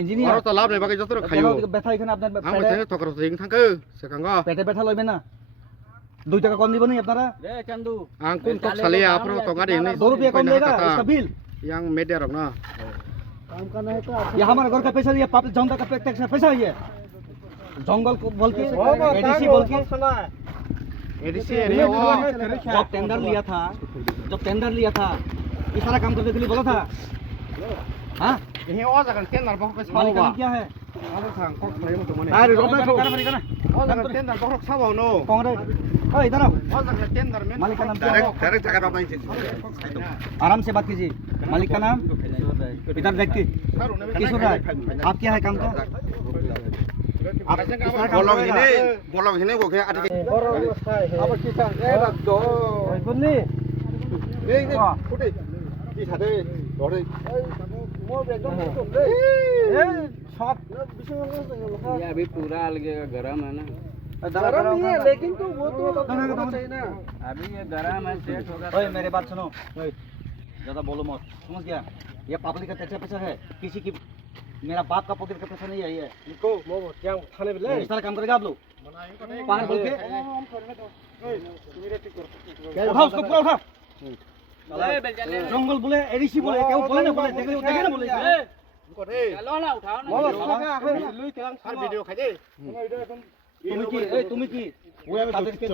Engineer তো লাভ নাই বাকি যত খাইও ব্যথা এখানে আপনার পেটে ঠকর সিং থাকো সেকাঙ্গ পেটে ব্যথা লইবে না 2 টাকা কম দিবনি আপনারা রে চান্দু আং কোন তো সালে आपरो तो गाड़ी नहीं 2 रुपया कम देगा इसका बिल yang media रख ना काम करना है तो ये हमारे घर का पैसा ये पब्लिक जनता का टैक्स का पैसा है जंगल को बोल के एडीसी बोल के सुना है एडीसी अरे वो जब टेंडर लिया था ये सारा काम करने के लिए बोला था हां यही और जगह टेंडर बहुत पैसा मालिक क्या है अरे थांग को खड़े मत मने अरे रोड में कर मरी करना और जगह टेंडर बहुत साबो नो कौन रे ओए इधर आओ और जगह टेंडर में मालिक का नाम डायरेक्ट जगह बात नहीं आराम से बात कीजिए मालिक का नाम इधर देखिए किस हो रहा है आप क्या है काम का आप बोलो हिने को क्या आटे अब किसान ए दो बुन्नी ए फुटे की साथे रोडे मोर बेदम ए सब ये अभी पूरा लगेगा गरम है ना गरम नहीं है लेकिन तो वो तो होना चाहिए ना अभी ये गरम है सेट होगा ओए मेरे बात सुनो ज्यादा बोलो मत समझ गया ये पब्लिक का टैक्स पैसा है किसी की मेरा बाप का पॉकेट का पैसा नहीं है ये इनको वो क्या थाने में ले इस तरह काम करेगा आप लोग पागल बोल के उठाओ उसको पूरा उठा जंगल बोले एडीसी बोले क्या बोले ना बोले देखे ना बोले चलो ना उठाओ ना लुई केलां हर वीडियो खाई दे তুমি কি তাদেরকে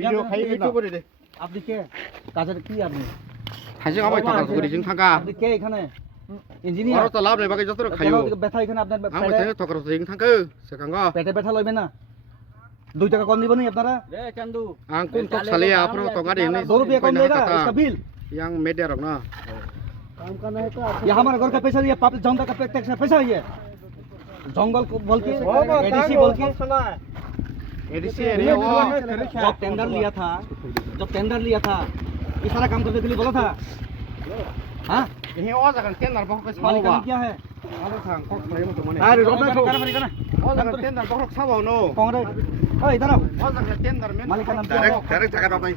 ভিডিও খাই একটু করে দে আপনি কে কাজের কি আপনি খাইছে আমায় টাকা করে দিন থাকা আপনি কে এখানে ইঞ্জিনিয়ার তো লাভ নাই বাকি যত খাইও ব্যথা এখানে আপনার পেটে ঠকর সিং থাকো সেকাঙ্গ পেটে ব্যথা লইবে না 2 টাকা কম দিবনি আপনারা রে চান্দু আং কোন তো সালে आपरो तो गाड़ी नहीं 2 रुपया कम देगा इसका बिल yang media रख ना काम करना है तो ये हमारे घर का पैसा ये पब्लिक जनता का टैक्स का पैसा है जंगल को बोल के एडीसी बोल के सुना है एडीसी अरे वो जब टेंडर लिया था ये सारा काम करने के लिए बोला था हां यही और जगह टेंडर बहुत पैसा मालिक क्या है अरे थांग को खड़े मत मने अरे रोड में कर मरी करना और जगह टेंडर बहुत साबो नो कौन रे ओए इधर आओ और जगह टेंडर में मालिक का नाम डायरेक्ट जगह बात नहीं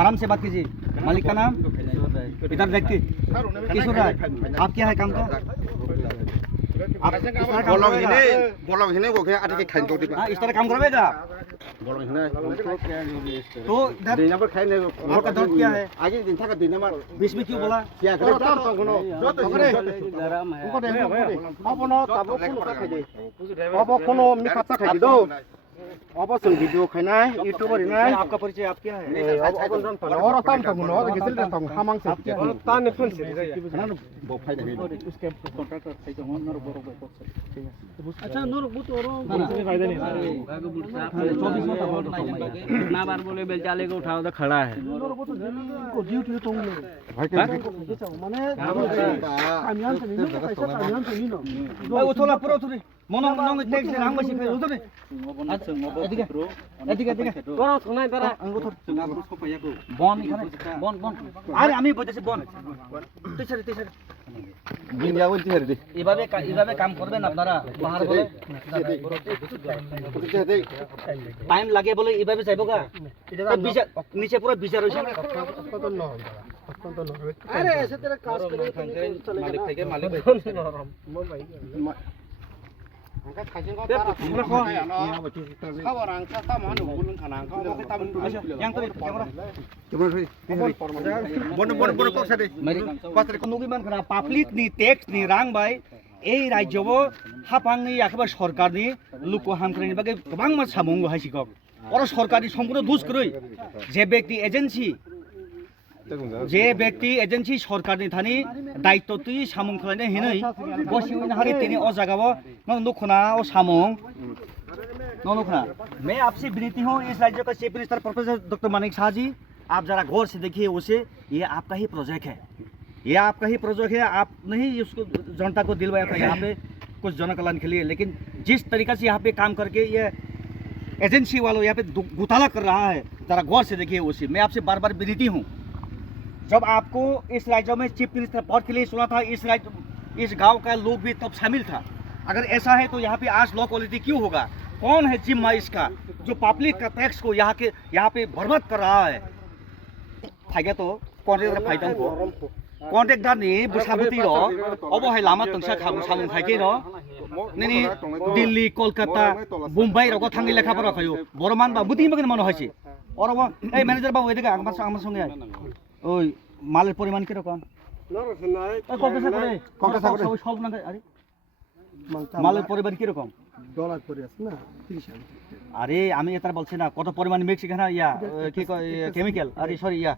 आराम से बात कीजिए मालिक का नाम इधर देखिए किस हो रहा है आप क्या है काम का बोलो हिने को क्या आटे के खाइन तो हां इस तरह काम करवेगा बोलो हिने तो इधर दिन पर खाने और का दर्द क्या है आगे दिन था का दिन में बीच में क्यों बोला क्या करे काम तो कोनो गरम है उनको दे अब नो तब कोनो खाइ दे अब कोनो मिठासा खाइ दो अब सुन वीडियो खाना है यूट्यूबर है आपका परिचय आप क्या है अब जन और तान तो नो गिसल दे तो हमंग से तान ने फोन से ना बो फायदा है उसके कॉन्ट्रैक्टर सही तो नर बरोबर ठीक है अच्छा नर वो तो कोई फायदा नहीं 24 कितना बार बोले बेल चाले को उठाओ तो खड़ा है नर वो तो को ड्यूटी तो भाई माने कामियान से नहीं पैसा कामियान से नहीं नो वो थोड़ा पुरो थोड़ी মন নং টেক্স রাম বসি খাই বুঝছো নি এদিকে কোন শোনাই তারা আঙ্গুর সব পাইয়াকো বন এখানে বন আরে আমি বলতেছি বন তেছারে দিন যাও তেছারে দে এভাবে কাম করবেন আপনারা বাহার বলে টাইম লাগে বলে এভাবে যাইবো গা নিচে পুরো বিচার হইছে আরে এসে তেরা কাজ করে মালিক থেকে মালিক पाब्लिक नि टेक्स नि रां बाय এই রাজ্যবো হাপাংনি একেবারে সরকারনি লোক হামক্রাইনি বাকে গোबां मा सामुंग हाइसिगक और सरकारनि सम्पूर्ण दोष करै जे व्यक्ति एजेंसी सरकारनि थानी दायित्व तुई सामुंग खालायनो हिनै गसिउन हारि तिनि अ जागाबो नखना ओ सामुंग नखना मैं आपसे विनती हूं इस राज्य का chief minister professor doctor Manik Saha ji आप जरा गौर से देखिए उसे ये आपका ही प्रोजेक्ट है ये आपका ही प्रोजेक्ट है आप नहीं उसको जनता को दिलवाया था यहाँ पे कुछ जन कल्याण के लिए लेकिन जिस तरीका से यहाँ पे काम करके ये एजेंसी वालों यहाँ पे घोटाला कर रहा है जरा गौर से देखिए उसे मैं आपसे बार बार विनती हूँ जब आपको इस राज्य में चीफ मिनिस्टर पद के लिए चुना था इस गांव का लोग भी तब शामिल था अगर ऐसा है तो यहाँ पे आज लो क्वालिटी क्यों होगा कौन है जिम्मा इसका जो पब्लिक का टैक्स को यहाँ पे बर्बाद कर रहा है फायदा तो कॉन्ट्रेक्टर फायदा को कॉन्ट्रेक्टर ने बुसाबती रो अबहाय लामा तंसा खाबु सामुं खायके रो नेनि दिल्ली कोलकाता मुंबई रगो थांगि लेखा पर खायो बरमान बा बुति मगन मानो हाइसे अरब ए मैनेजर बाबू एदिকে আমার সঙ্গে ওই মালের পরিমাণ কি রকম সব না আরে মালের পরিমাণ কি রকম ডলার পরে আছে না 30,000 আরে আমি এটা বলছি না কত পরিমাণ মিক্স এখানে ইয়া কি কেমিক্যাল আরে সরি ইয়া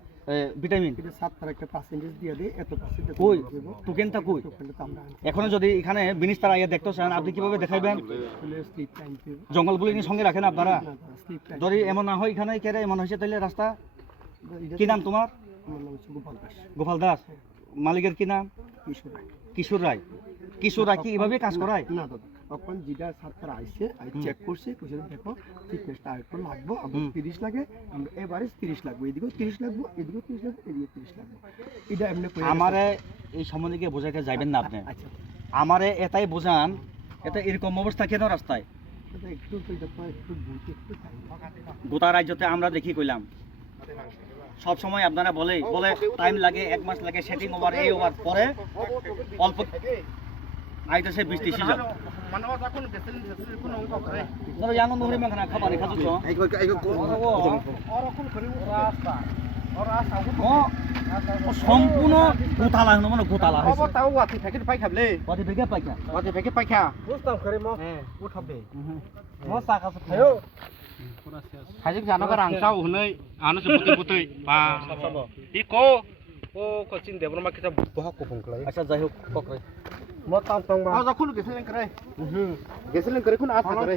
ভিটামিন এটা 7 একটা পার্সেন্টেজ দিয়ে দেয় এত পার্সেন্ট কই টোকেনটা কই এখনো যদি এখানে মিনিস্টার আইয়া দেখতে চান আপনি কিভাবে দেখাইবেন জঙ্গলগুলো নিয়ে সঙ্গে রাখেন আপনারা যদি এমন না হয় এখানে কেরে এমন হইছে তাইলে রাস্তা কি নাম তোমার গোপাল দাস মালিকের কি নাম কিশোর রায় কি এভাবে কাজ করায় না দাদা তখন যেটা সরকার আইছে চেক করছে দেখো ফিটনেসটা একটু লাগবে আমরা 30 লাগে আমরা এভারেজ 30 লাগবে এদিকেও 30 লাগবে এদিকেও 30 লাগবে এদিকেও 30 লাগবে এটা এমনি আমারে এই সম্বন্ধে বোঝাইতে যাবেন না আপনি আচ্ছা আমারে এটাই বোঝান এটা এরকম অবস্থা কেন রাস্তায় একটু গোটা রাজ্যতে আমরা দেখি কইলাম সব সময় আপনারা বলে টাইম লাগে 1 মাস লাগে সেটিং ওভার এই ওভার পরে অল্প আইতাছে 20-30 জন মানে ওটা কোন গেছেন কোন অঙ্ক করে ধরো জানো নহরি মাখনা খাবানি খাজু তো এই অরকম করি রাস্তা সম্পূর্ণ গোতালা হনো মানে গোতালা হইছে ও তাও ওয়াতি প্যাকেট পাই খাবলে ওয়াতি প্যাকেট পাইখা বুঝতাম করে ম উঠাবে মো সাকাস খায়ো হাজিক জানকা রাংসাও হनै আনো সবতে পুতৈ বা ই কো কোচিং দেবरमा কিতা বহক কফংকলাই আচ্ছা যাই হোক ককরে म तांतंग बा जखुन गेसेलें करे खुन आथा करे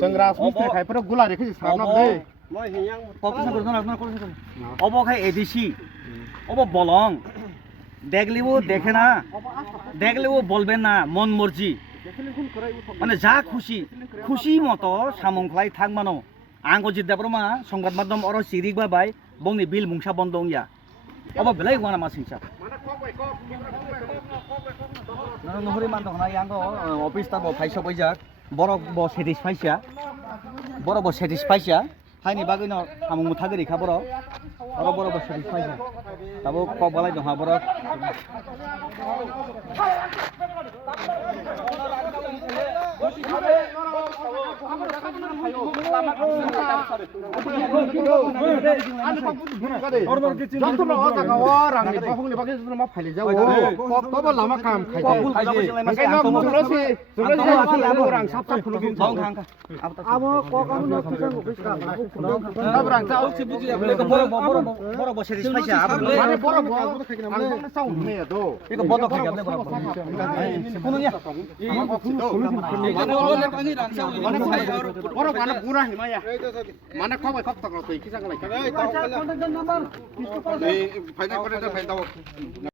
जों राजमिस्त्री खायफोर गुला रेखै सारना दे म हियां पकसा करदन आपना करदन अब खाय एडिसी अब बलং দেখলিও দেখে না দেখলিও বলবেন না মন মর্জি মানে যা খুশি মতো সামংখ্লাই থাক মানো आंखौ जिद्दाब्रमा संबाद माध्यम अर सिरिक बाय बंनि बिल मुंसा बन्दं या अब बेलाय गना मा सिंसा নহরি মান দখনা यांगो ऑफिस ताबो फाइसो बैजाक बरक ब सेटिसफाइसा हाइनि बागैनो सामुं मुथागरि खा बर अर बर ब सेटिसफाइसा ताबो क बलाय दहा बर mana kok tak kalau tu kisah kalau. Faida